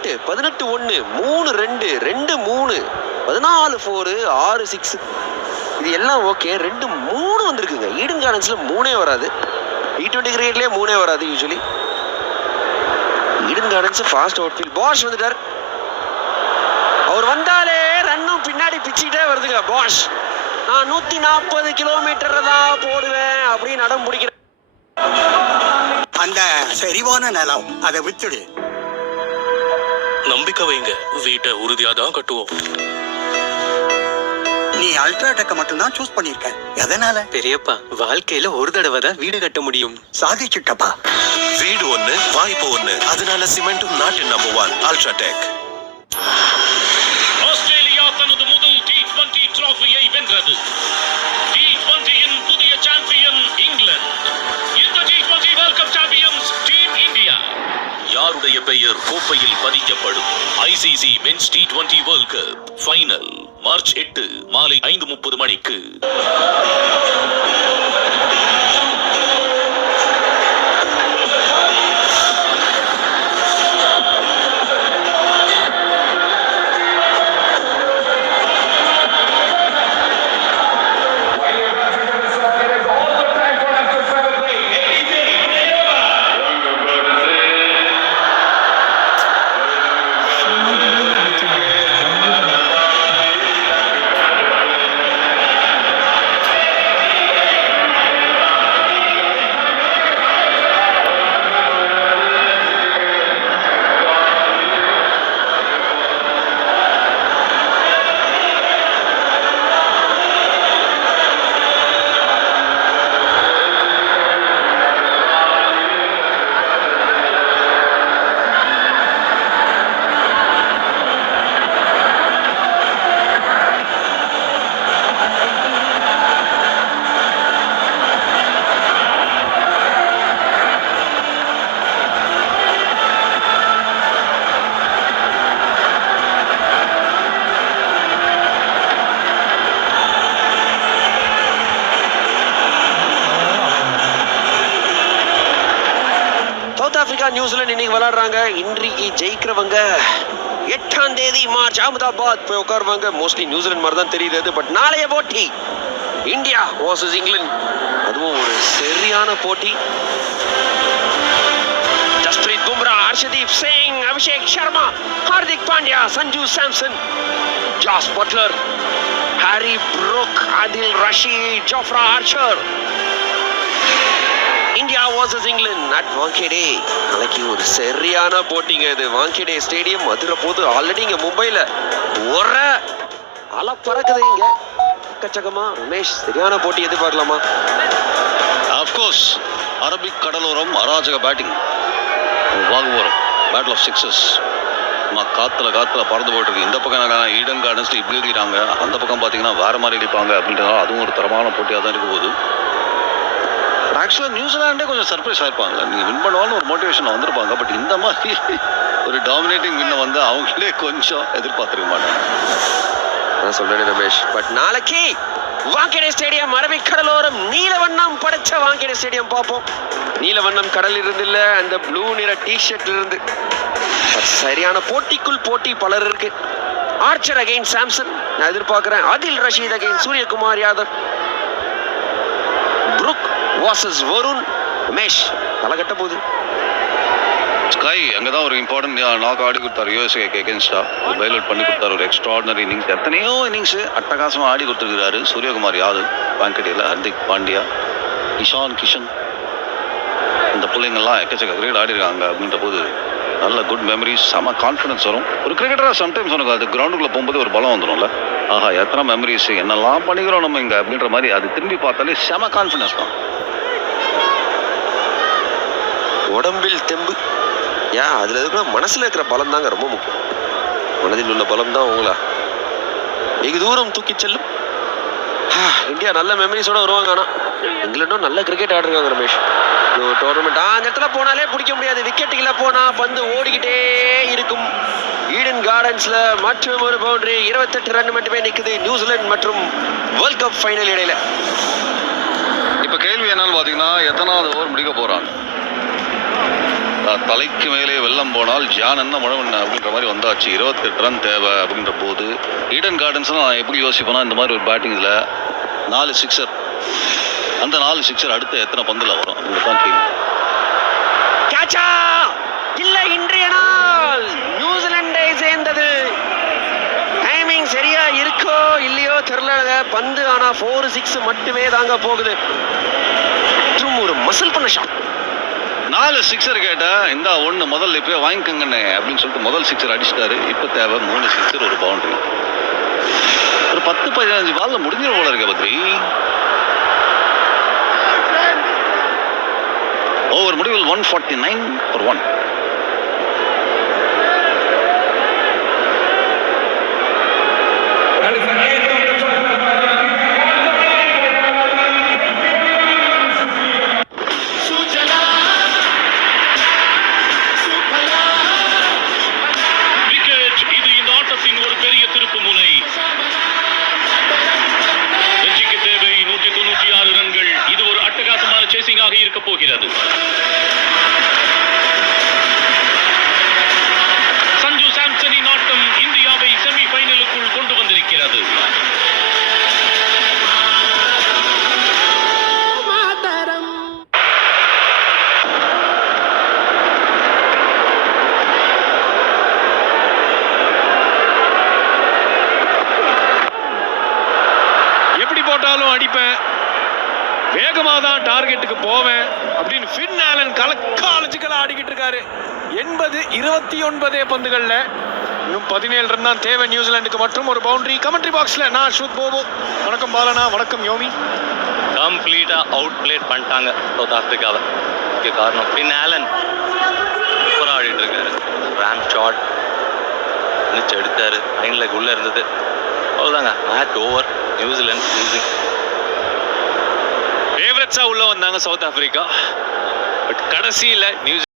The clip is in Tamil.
ஷாட்டு 18-1, 3-2, 2-3, 14-4, 6-6. இது எல்லாம் ஓகே. 2-3 வந்திருக்குங்க. ஈடன் கார்டன்ஸ்ல 3 வராது. T20 கிரிக்கெட்லயே 3 வராது usually. Eden Gardens fast outfield. பாஷ் வந்துட்டார். அவர் வந்தாலே ரன்னும் பின்னாடி பிச்சுக்கிட்டே வருதுங்க. பாஷ் நான் 140 கிலோமீட்டர் தான் போடுவேன் அப்படின்னு நடம் பிடிக்கிறேன். அந்த சரிவான நிலம் அதை விட்டுடு. நம்பிக்கை வைங்க, வீட்டை உறுதியா தான் கட்டுவோம். நீ அல்ட்ராடெக்க மட்டும்தான் சூஸ் பண்ணிருக்க. எதனால? பெரியப்பா, வாழ்க்கையில ஒரு தடவை தான் வீடு கட்ட முடியும். சாதிச்சுட்டப்பா. வீடு ஒண்ணு, வாய்ப்பு ஒண்ணு. அதனால சிமெண்டும் நாட்டின் நம்பர் 1 அல்ட்ராடெக். ஆஸ்திரேலியா தனது முதல் T20 டிராபியை வென்றது. T20-யின் புதிய சாம்பியன் இங்கிலாந்து. இந்த T20 world cup champions team India. யாருடைய பெயர் கோப்பையில் பதிக்கப்படும்? ICC men's T20 world cup final March 8 மாலை 5:30 மணிக்கு. ஆப்பிரிக்கா நியூசிலாந்து இன்னைக்கு விளையாடுறாங்க. இன்றைக்கு ஜெயிக்கிறவங்க 8ஆம் தேதி மார்ச் அகமதாபாத் போய் உட்காருவாங்க. மோஸ்ட்லி நியூசிலாந்து மாதிரி தான் தெரியுது. பட் நாளைய போட்டி இந்தியா வர்சஸ் இங்கிலாந்து. அதுவும் ஒரு சரியான போட்டி. Jasprit Bumrah, Harshdeep Singh, Abhishek Sharma, Hardik Pandya, Sanju Samson, Jos Buttler, Harry Brook, Adil Rashid, Jofra Archer. India versus England at Wankhede. நாளைக்கு ஒரு சரியான போட்டிங்க. இது வாங்கேடே ஸ்டேடியம் மதுரை போது. ஆல்ரெடி இங்க மும்பைல ஒரு அலை பறக்குது. இங்க எக்கச்சக்கமா. ரமேஷ், சரியான போட்டி எதிர்பார்க்கலாமா? அப்கோர்ஸ், அரபிக் கடலோரம் அராஜக பேட்டிங் வாங்குவோம். Battle of sixes. நான் காத்துல பறந்து போயிட்டு இருக்கு. இந்த பக்கம் ஈடன் கார்டன்ஸ்ல இப்படி இருக்கிறாங்க, அந்த பக்கம் பார்த்தீங்கன்னா வேற மாதிரி அடிப்பாங்க அப்படின்றதால அதுவும் ஒரு தரமான போட்டியாக தான் இருக்க போகுது. ஆக்சுவலாக நியூசிலாண்டே கொஞ்சம் சர்ப்ரைஸ் ஆயிருப்பாங்க. நீங்கள் வின் பண்ணுவாலும் ஒரு மோட்டிவேஷன் வந்திருப்பாங்க. பட் இந்த மாதிரி ஒரு டாமினேட்டிங் வின்னை வந்து அவங்களே கொஞ்சம் எதிர்பார்த்துருக்க மாட்டாங்க. நான் சொல்றேன் ரமேஷ். பட் நாளைக்கு வாங்கேடே ஸ்டேடியம், அரபிக் கடலோரம், நீலவண்ணம் படைச்ச வாங்கேடே ஸ்டேடியம் பார்ப்போம். நீலவண்ணம் கடலில் இருந்து இல்ல, அந்த ப்ளூ நிற டிஷர்ட்ல இருந்து. சரியான போட்டிக்குள் போட்டி பலர் இருக்கு. ஆர்ச்சர் அகைன் சாம்சன் நான் எதிர்பார்க்கிறேன். Adil Rashid again Suryakumar Yadav. Brook versus Varun. Ramesh, தலை கட்ட போகுது. ஸ்கை அங்கே தான் ஒரு இம்பார்ட்டன்ட் நாக் ஆடி கொடுத்தாரு யூஎஸ்ஏ எகென்ஸ்டா. ஒரு பைலட் பண்ணி கொடுத்தாரு. ஒரு எக்ஸ்ட்ராடினரி இன்னிங்ஸ், எத்தனையோ இன்னிங்ஸ் அட்டகாசமாக ஆடி கொடுத்துருக்கிறாரு. சூரியகுமார் யாதவ், வாங்கேடேல ஹர்திக் பாண்டியா, இஷான் கிஷன், இந்த பிள்ளைங்கள்லாம் எக்கச்சக்க கிரிக்கெட் ஆடி இருக்காங்க. அப்படின்ற போது நல்ல குட் மெமரிஸ், செம கான்ஃபிடன்ஸ் வரும். ஒரு கிரிக்கெட்டராக சம்டைம்ஸ் உனக்கு அது கிரவுண்டுக்குள்ளே போகும்போது ஒரு பலம் வந்துடும்ல. ஆஹா, எத்தனை மெமரிஸ், என்னெல்லாம் பண்ணிக்கிறோம் நம்ம இங்கே அப்படின்ற மாதிரி அது திரும்பி பார்த்தாலே செம கான்ஃபிடன்ஸ் தான். உடம்பில் தெம்பு. அதுல இருக்கிற மனசுல இருக்கிற பலம் தாங்க ரொம்ப முக்கியம். மனதில் உள்ள பலம் தான் உங்களா வெகு தூரம் தூக்கி செல்லும். இந்தியா நல்ல மெமரிஸோட வருவாங்க. ஆனா இங்கிலாண்டும் நல்ல கிரிக்கெட் ஆடுறாங்க ரமேஷ். டோர்னமெண்ட் அந்த இடத்துல போனாலே பிடிக்க முடியாது. விக்கெட்டுகளை போனா பந்து ஓடிக்கிட்டே இருக்கும். ஈடன் கார்டன்ஸ்ல மற்றும் ஒரு பவுண்டரி. 28 ரன் மட்டுமே நிக்குது நியூசிலாந்து மற்றும் வேர்ல்ட் கப் ஃபைனல் இடையில. இப்ப கேள்வி என்னன்னு பாத்தீங்கன்னா, எத்தனாவது ஓவர் முடிக்க போறாங்க? தலைக்கு மேலே வெள்ளம் போனால் ஜான் என்ன முழவன் அப்படின்ற மாதிரி வந்தாச்சு. 28 ரன் தேவை அப்படின்ற போது ஈடன் கார்டன்ஸ்லாம் நான் எப்படி யோசிப்பேன்னா, இந்த மாதிரி ஒரு பேட்டிங் இதில் 4 சிக்ஸர், அந்த 4 சிக்ஸர் அடுத்த எத்தனை பந்தில் வரும் அப்படின்றது தான் கேள்வி. கேட்சா இல்ல, இன்றைய நாள் நியூசிலாண்டை சேர்ந்தது. டைமிங் சரியா இருக்கோ இல்லையோ தெரியல, பந்து ஆனா 4-6 மட்டுமே தாங்க போகுது. மற்றும் ஒரு மசில் பண்ண ஷாட். 4 சிக்ஸர் கேட்டா இந்த ஒன்று முதல்ல இப்போயே வாங்கிக்கங்கண்ணே அப்படின்னு சொல்லிட்டு முதல் சிக்ஸர் அடிச்சிட்டாரு. இப்போ தேவை 3 சிக்ஸர், ஒரு பவுண்டரி. ஒரு 10-15 பால்ல முடிஞ்சிடும் போல இருக்க பத்ரி. ஓவர் முடிவில் 149 for 1. விக்கெட். இது இந்த ஆட்டத்தின் ஒரு பெரிய திருப்பு முனை. வெற்றிக்கு தேவை 196 ரன்கள். இது ஒரு அட்டகாசமான சேசிங்காக இருக்க போகிறது. சஞ்சு சாம்சனின் ஆட்டம் இந்தியாவை செமி ஃபைனலுக்குள் கொண்டு வந்திருக்கிறது. எப்படி போட்டாலும் அடிப்பேன், வேகமா தான் டார்கெட்டுக்கு போவேன் அப்படின்னு ஃபின் ஆலன் கலக்காலஜிக்கலா ஆடிக்கிட்டு இருக்காரு. 29 பந்துகள்ல இன்னும் 17 ரன் தான் தேவை நியூசிலாந்துக்கு. மற்றும் ஒரு பவுண்டரி. கமெண்ட்ரி பாக்ஸ்ல நான் ஷூட் போபோ. வணக்கம் பாலனா, வணக்கம் யோமி. கம்ப்ளீட்டா அவுட் பிளேட் பண்ணிட்டாங்க சவுத் ஆப்பிரிக்காவை. இதுக்கு காரணம் பின் ஆலன் சூப்பரா ஆடிட்டு இருக்காரு. ரேம் ஷாட் நிச்சு எடுத்தாரு, லைன் லெக் உள்ள இருந்தது. அவ்வளவுதாங்க, மேட்ச் ஓவர். New Zealand losing. ஃபேவரட்ஸா உள்ள வந்தாங்க சவுத் ஆப்பிரிக்கா, பட் கடைசியில நியூசிலாந்து